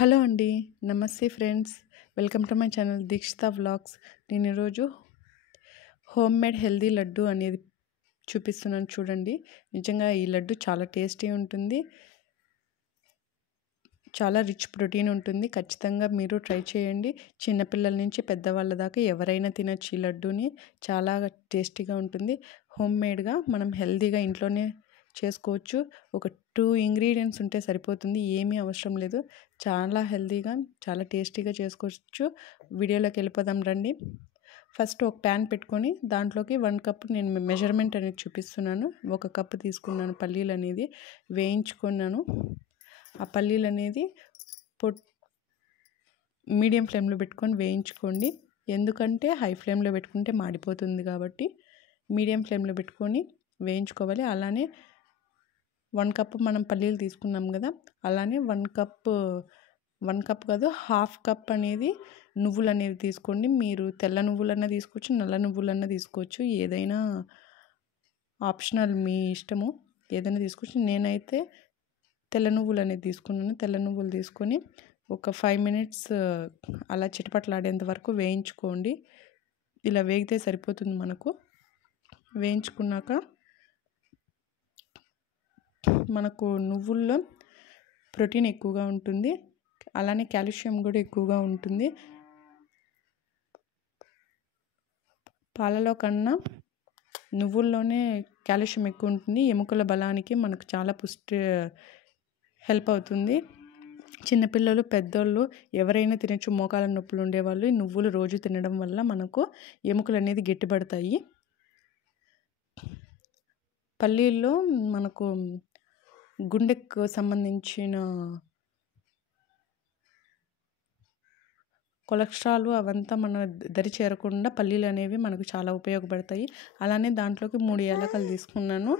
Hello అండి. నమస్తే friends. Welcome to my channel Dikshita vlogs. నేను ఈరోజు హోమ్ మేడ్ హెల్దీ లడ్డు అనేది చూపిస్తున్నాను చూడండి. నిజంగా ఈ లడ్డు చాలా టేస్టీ ఉంటుంది. చాలా రిచ్ ప్రోటీన్ ఉంటుంది. ఖచ్చితంగా మీరు ట్రై చేయండి. చిన్నపిల్లల నుంచి పెద్దవాళ్ళ దాకా ఎవరైనా తినచ్చు ఈ లడ్డూని. చాలా టేస్టీగా ఉంటుంది. హోమ్ మేడ్గా మనం హెల్దీగా ఇంట్లోనే చేసుకోవచ్చు. ఒక 2 ఇంగ్రీడియంట్స్ ఉంటే సరిపోతుంది. ఏమీ అవసరం లేదు. చాలా హెల్దీగా చాలా టేస్టీగా చేసుకోవచ్చు. వీడియోలోకి వెళ్ళిపోదాం రండి. ఫస్ట్ ఒక ప్యాన్ పెట్టుకొని దాంట్లోకి 1 కప్ నేను మెజర్మెంట్ అనేది చూపిస్తున్నాను. 1 కప్పు తీసుకున్నాను పల్లీలు అనేది వేయించుకున్నాను. ఆ పల్లీలు అనేది మీడియం ఫ్లేమ్లో పెట్టుకొని వేయించుకోండి. ఎందుకంటే హై ఫ్లేమ్లో పెట్టుకుంటే మాడిపోతుంది కాబట్టి మీడియం ఫ్లేమ్లో పెట్టుకొని వేయించుకోవాలి. అలానే 1 కప్ మనం పల్లీలు తీసుకున్నాం కదా, అలానే 1 కప్ కాదు, హాఫ్ కప్ అనేది నువ్వులు అనేవి తీసుకోండి. మీరు తెల్ల నువ్వులన్నా తీసుకోవచ్చు, నల్ల నువ్వులన్నా తీసుకోవచ్చు. ఏదైనా ఆప్షనల్, మీ ఇష్టము. ఏదైనా తీసుకోవచ్చు. నేనైతే తెల్ల నువ్వులు అనేది తీసుకున్నాను. తెల్ల నువ్వులు తీసుకొని ఒక 5 మినిట్స్ అలా చిటపటలాడేంత వరకు వేయించుకోండి. ఇలా వేగితే సరిపోతుంది మనకు. వేయించుకున్నాక మనకు నువ్వుల్లో ప్రోటీన్ ఎక్కువగా ఉంటుంది, అలానే కాల్షియం కూడా ఎక్కువగా ఉంటుంది. పాలలో కన్నా నువ్వుల్లోనే కాల్షియం ఎక్కువ ఉంటుంది. ఎముకల బలానికి మనకు చాలా హెల్ప్ అవుతుంది. చిన్నపిల్లలు, పెద్దోళ్ళు ఎవరైనా తినచ్చు. మోకాల నొప్పులు ఉండేవాళ్ళు ఈ నువ్వులు రోజు తినడం వల్ల మనకు ఎముకలు అనేది గట్టిపడతాయి. పల్లీల్లో మనకు గుండెకు సంబంధించిన కొలెస్ట్రాల్ అవంతా మన దరి చేరకుండా పల్లీలు అనేవి మనకు చాలా ఉపయోగపడతాయి. అలానే దాంట్లోకి 3 యాలకులు తీసుకున్నాను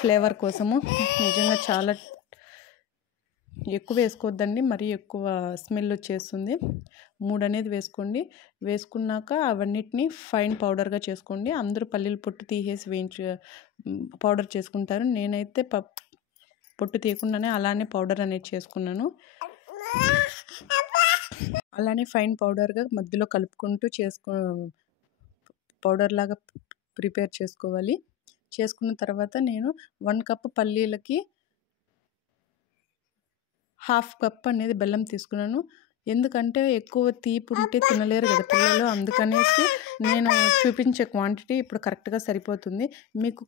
ఫ్లేవర్ కోసము. నిజంగా చాలా ఎక్కువ వేసుకోవద్దండి, మరీ ఎక్కువ స్మెల్ వచ్చేస్తుంది. 3 అనేది వేసుకోండి. వేసుకున్నాక అవన్నిటిని ఫైన్ పౌడర్గా చేసుకోండి. అందరూ పల్లీలు పొట్టు తీసేసి పౌడర్ చేసుకుంటారు. నేనైతే పొట్టు తీయకుండానే అలానే పౌడర్ అనేది చేసుకున్నాను. అలానే ఫైన్ పౌడర్గా మధ్యలో కలుపుకుంటూ పౌడర్ లాగా ప్రిపేర్ చేసుకోవాలి. చేసుకున్న తర్వాత నేను 1 కప్ పల్లీలకి హాఫ్ కప్ అనేది బెల్లం తీసుకున్నాను. ఎందుకంటే ఎక్కువ తీపి ఉంటే తినలేరు కదా పిల్లలు. అందుకనేసి నేను చూపించే క్వాంటిటీ ఇప్పుడు కరెక్ట్గా సరిపోతుంది. మీకు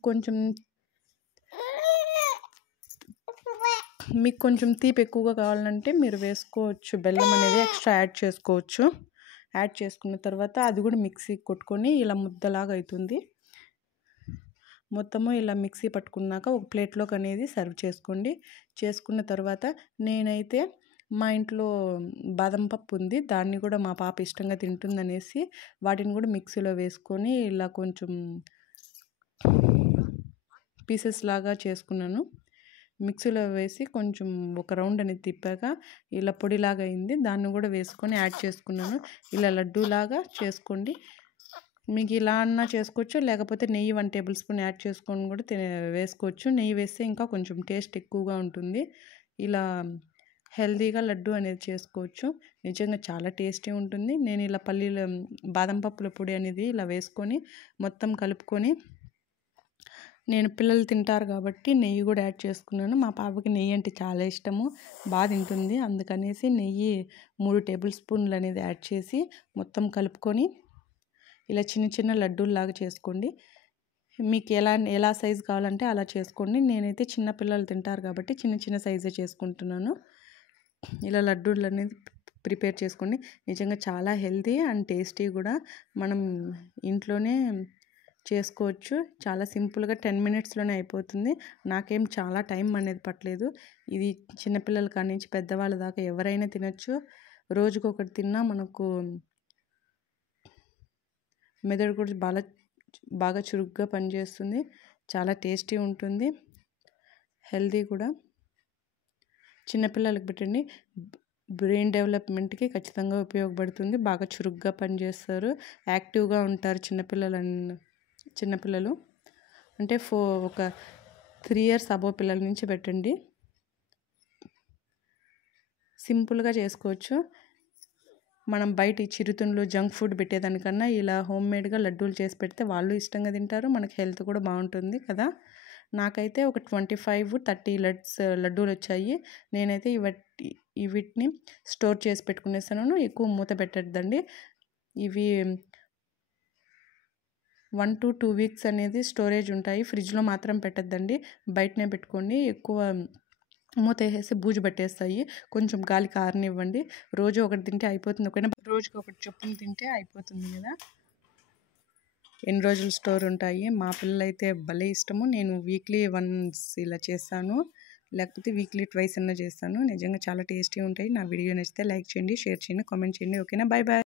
కొంచెం తీపి ఎక్కువగా కావాలంటే మీరు వేసుకోవచ్చు. బెల్లం అనేది ఎక్స్ట్రా యాడ్ చేసుకోవచ్చు. యాడ్ చేసుకున్న తర్వాత అది కూడా మిక్సీ కొట్టుకొని ఇలా ముద్దలాగా అవుతుంది. మొత్తము ఇలా మిక్సీ పట్టుకున్నాక ఒక ప్లేట్లోకి అనేది సర్వ్ చేసుకోండి. చేసుకున్న తర్వాత నేనైతే మా ఇంట్లో బాదం పప్పు ఉంది, దాన్ని కూడా మా పాప ఇష్టంగా తింటుందనేసి వాటిని కూడా మిక్సీలో వేసుకొని ఇలా కొంచెం పీసెస్ లాగా చేసుకున్నాను. మిక్సీలో వేసి కొంచెం ఒక రౌండ్ అనేది తిప్పాక ఇలా పొడిలాగా అయింది. దాన్ని కూడా వేసుకొని యాడ్ చేసుకున్నాను. ఇలా లడ్డూలాగా చేసుకోండి. మీకు ఇలా అన్నా చేసుకోవచ్చు, లేకపోతే నెయ్యి 1 టేబుల్ స్పూన్ యాడ్ చేసుకొని కూడా వేసుకోవచ్చు. నెయ్యి వేస్తే ఇంకా కొంచెం టేస్ట్ ఎక్కువగా ఉంటుంది. ఇలా హెల్దీగా లడ్డు అనేది చేసుకోవచ్చు. నిజంగా చాలా టేస్టీ ఉంటుంది. నేను ఇలా బాదం పప్పుల పొడి అనేది ఇలా వేసుకొని మొత్తం కలుపుకొని, నేను పిల్లలు తింటారు కాబట్టి నెయ్యి కూడా యాడ్ చేసుకున్నాను. మా పాపకి నెయ్యి అంటే చాలా ఇష్టము, బాగా తింటుంది. అందుకనేసి నెయ్యి 3 టేబుల్ స్పూన్లు అనేది యాడ్ చేసి మొత్తం కలుపుకొని ఇలా చిన్న చిన్న లడ్డూల్లాగా చేసుకోండి. మీకు ఎలా సైజు కావాలంటే అలా చేసుకోండి. నేనైతే చిన్న పిల్లలు తింటారు కాబట్టి చిన్న చిన్న సైజే చేసుకుంటున్నాను. ఇలా లడ్డూలు అనేది ప్రిపేర్ చేసుకోండి. నిజంగా చాలా హెల్తీ అండ్ టేస్టీ కూడా. మనం ఇంట్లోనే చేసుకోవచ్చు. చాలా సింపుల్గా 10 మినిట్స్లోనే అయిపోతుంది. నాకేం చాలా టైం అనేది పట్టలేదు. ఇది చిన్నపిల్లల కాడి నుంచి పెద్దవాళ్ళ దాకా ఎవరైనా తినచ్చు. రోజుకొకటి తిన్నా మనకు మెదడు కూడా బాగా చురుగ్గా పనిచేస్తుంది. చాలా టేస్టీ ఉంటుంది, హెల్తీ కూడా. చిన్నపిల్లలకు పెట్టండి. బ్రెయిన్ డెవలప్మెంట్కి ఖచ్చితంగా ఉపయోగపడుతుంది. బాగా చురుగ్గా పనిచేస్తారు, యాక్టివ్గా ఉంటారు చిన్నపిల్లలు. అంటే ఒక 3 ఇయర్స్ అబోవ్ పిల్లల నుంచి పెట్టండి. సింపుల్గా చేసుకోవచ్చు. మనం బయట ఈ చిరుతిండ్లు జంక్ ఫుడ్ పెట్టేదానికన్నా ఇలా హోమ్మేడ్గా లడ్డూలు చేసి పెడితే వాళ్ళు ఇష్టంగా తింటారు, మనకి హెల్త్ కూడా బాగుంటుంది కదా. నాకైతే ఒక 25-30 లడ్డూలు వచ్చాయి. నేనైతే వీటిని స్టోర్ చేసి పెట్టుకునేస్తాను. ఎక్కువ మూత పెట్టద్దండి. ఇవి 1 to 2 వీక్స్ అనేది స్టోరేజ్ ఉంటాయి. ఫ్రిడ్జ్లో మాత్రం పెట్టద్దండి, బయటనే పెట్టుకోండి. ఎక్కువ మూత వేసేసి బూజు పట్టేస్తాయి. కొంచెం గాలికి ఆరనివ్వండి. రోజు ఒకటి తింటే అయిపోతుంది. ఒకవేళ రోజుకి ఒకటి చొప్పున తింటే అయిపోతుంది కదా. ఎన్ని రోజులు స్టోర్ ఉంటాయి. మా పిల్లలైతే భలే ఇష్టము. నేను వీక్లీ వన్స్ ఇలా చేస్తాను, లేకపోతే వీక్లీ ట్వైస్ అన్నా చేస్తాను. నిజంగా చాలా టేస్టీ ఉంటాయి. నా వీడియో నచ్చితే లైక్ చేయండి, షేర్ చేయండి, కామెంట్ చేయండి. ఓకేనా, బాయ్ బాయ్.